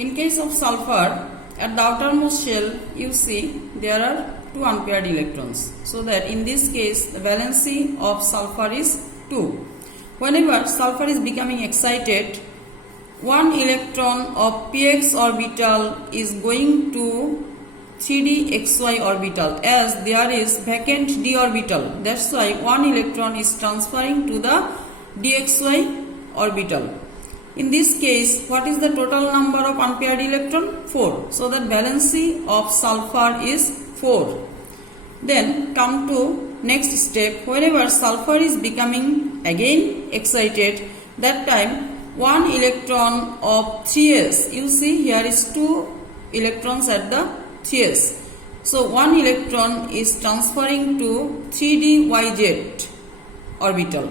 In case of sulfur, at the outermost shell, you see there are 2 unpaired electrons. So that in this case, the valency of sulfur is 2. Whenever sulfur is becoming excited, 1 electron of px orbital is going to 3d xy orbital, as there is vacant d orbital. That's why 1 electron is transferring to the dxy orbital. In this case, what is the total number of unpaired electron? 4. So that valency of sulfur is 4. Then come to next step. Whenever sulfur is becoming again excited, that time 1 electron of 3s, you see here is 2 electrons at the 3s. So 1 electron is transferring to 3d yz orbital.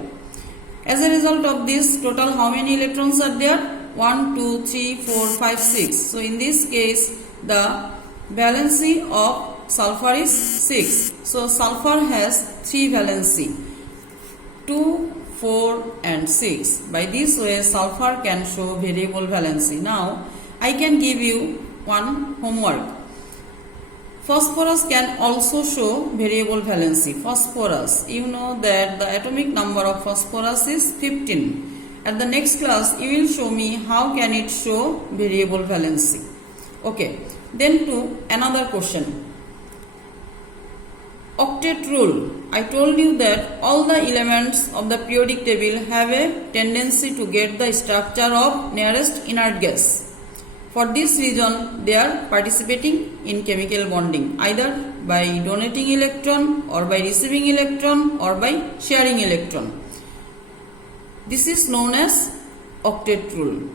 As a result of this, total how many electrons are there? 1, 2, 3, 4, 5, 6. So in this case, the valency of sulfur is 6. So sulfur has 3 valency, 2, 4 and 6. By this way, sulfur can show variable valency. Now, I can give you one homework. Phosphorus can also show variable valency. Phosphorus, you know that the atomic number of phosphorus is 15. At the next class, you will show me how can it show variable valency. Okay, then to another question. Octet rule. I told you that all the elements of the periodic table have a tendency to get the structure of nearest inert gas. For this reason, they are participating in chemical bonding either by donating electron or by receiving electron or by sharing electron. This is known as octet rule.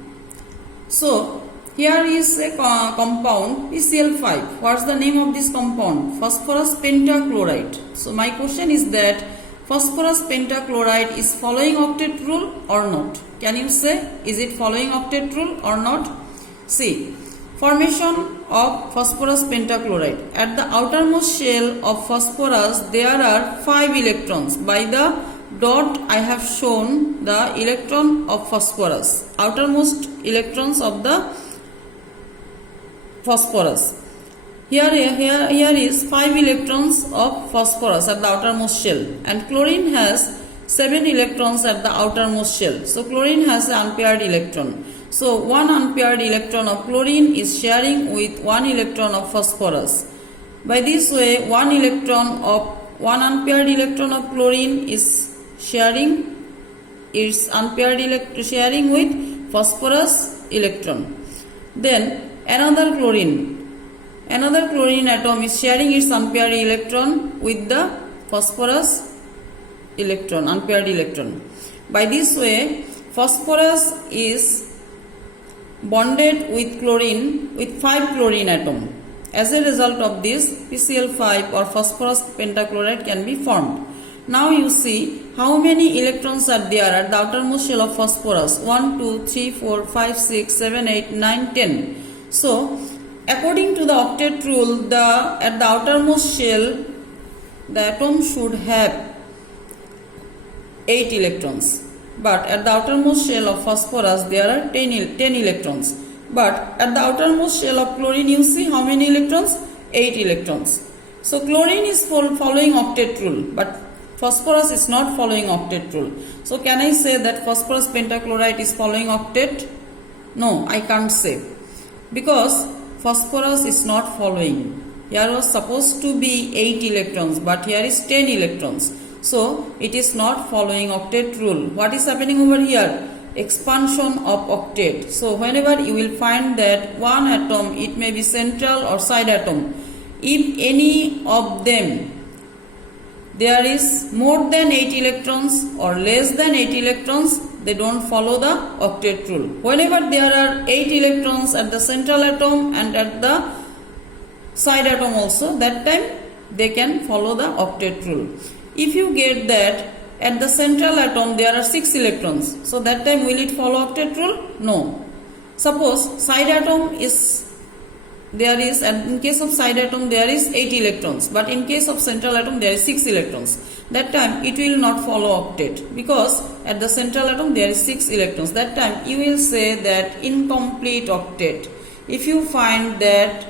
So, here is a compound PCl5. What's the name of this compound? Phosphorus pentachloride. So, my question is that phosphorus pentachloride is following octet rule or not? Can you say, is it following octet rule or not? See, formation of phosphorus pentachloride. At the outermost shell of phosphorus, there are 5 electrons. By the dot, I have shown the electron of phosphorus, outermost electrons of the phosphorus. Here is 5 electrons of phosphorus at the outermost shell, and chlorine has 7 electrons at the outermost shell. So chlorine has an unpaired electron. So 1 unpaired electron of chlorine is sharing with 1 electron of phosphorus. By this way, 1 unpaired electron of chlorine is sharing its unpaired sharing with phosphorus electron. Then another chlorine atom is sharing its unpaired electron with the phosphorus electron, unpaired electron. By this way, phosphorus is bonded with chlorine with 5 chlorine atom. As a result of this, PCl5 or phosphorus pentachloride can be formed. Now you see how many electrons are there at the outermost shell of phosphorus. 1, 2, 3, 4, 5, 6, 7, 8, 9, 10. So, according to the octet rule, at the outermost shell, the atom should have 8 electrons. But at the outermost shell of phosphorus, there are 10 electrons. But at the outermost shell of chlorine, you see how many electrons? 8 electrons. So chlorine is following octet rule, but phosphorus is not following octet rule. So can I say that phosphorus pentachloride is following octet? No, I can't say. Because phosphorus is not following. Here was supposed to be 8 electrons, but here is 10 electrons. So, it is not following octet rule. What is happening over here? Expansion of octet. So, whenever you will find that one atom, it may be central or side atom. If any of them, there is more than 8 electrons or less than 8 electrons, they don't follow the octet rule. Whenever there are 8 electrons at the central atom and at the side atom also, that time they can follow the octet rule. If you get that at the central atom there are 6 electrons, so that time will it follow octet rule? No. Suppose side atom is, in case of side atom there is 8 electrons, but in case of central atom there is 6 electrons. That time it will not follow octet, because at the central atom there is 6 electrons. That time you will say that incomplete octet. if you find that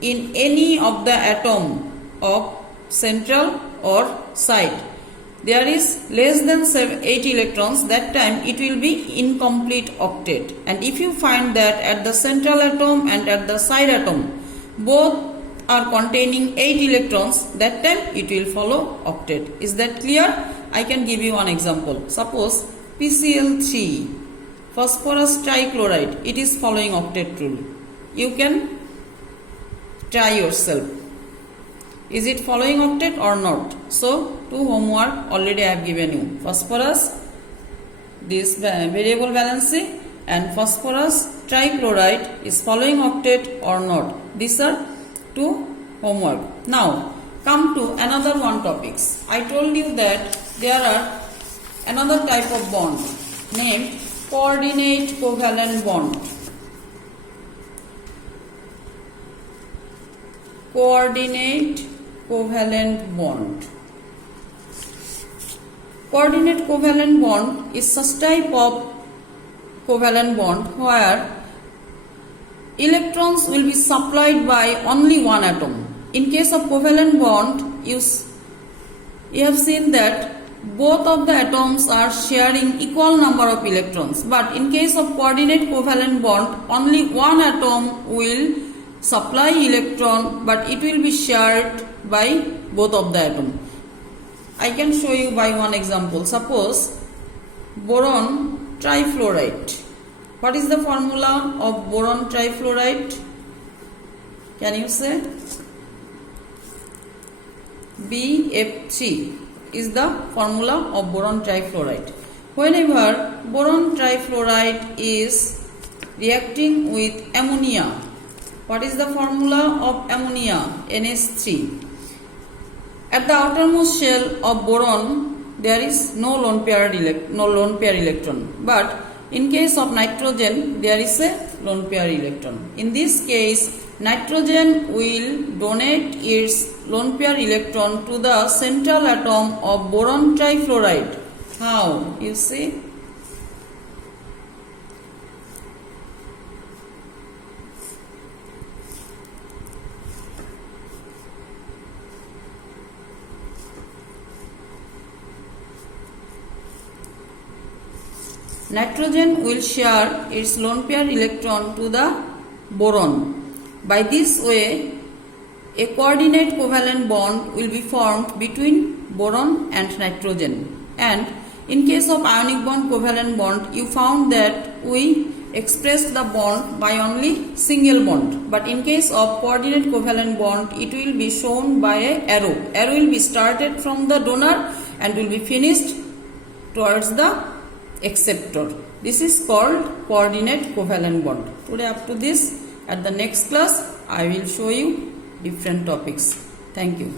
in any of the atom of central or side there is less than 8 electrons, that time it will be incomplete octet. And if you find that at the central atom and at the side atom both are containing 8 electrons, that time it will follow octet. Is that clear? I can give you one example. Suppose PCl3 phosphorus trichloride, it is following octet rule. You can try yourself. Is it following octet or not? So, two homework already I have given you. Phosphorus, this variable valency, and phosphorus trichloride is following octet or not. These are two homework. Now, come to another one topics. I told you that there are another type of bond named coordinate covalent bond. Coordinate covalent bond. Coordinate covalent bond is such type of covalent bond where electrons will be supplied by only one atom. In case of covalent bond, you have seen that both of the atoms are sharing equal number of electrons. But in case of coordinate covalent bond, only one atom will supply electron, but it will be shared by both of the atom. I can show you by one example. Suppose boron trifluoride. What is the formula of boron trifluoride? Can you say? BF3 is the formula of boron trifluoride. Whenever boron trifluoride is reacting with ammonia, what is the formula of ammonia? NH3. At the outermost shell of boron, there is no lone pair electron. But in case of nitrogen, there is a lone pair electron. In this case, nitrogen will donate its lone pair electron to the central atom of boron trifluoride. How? You see? Nitrogen will share its lone pair electron to the boron. By this way, a coordinate covalent bond will be formed between boron and nitrogen. And in case of ionic bond covalent bond, you found that we expressed the bond by only single bond. But in case of coordinate covalent bond, it will be shown by an arrow. Arrow will be started from the donor and will be finished towards the acceptor. This is called coordinate covalent bond. Today up to this. At the next class, I will show you different topics. Thank you.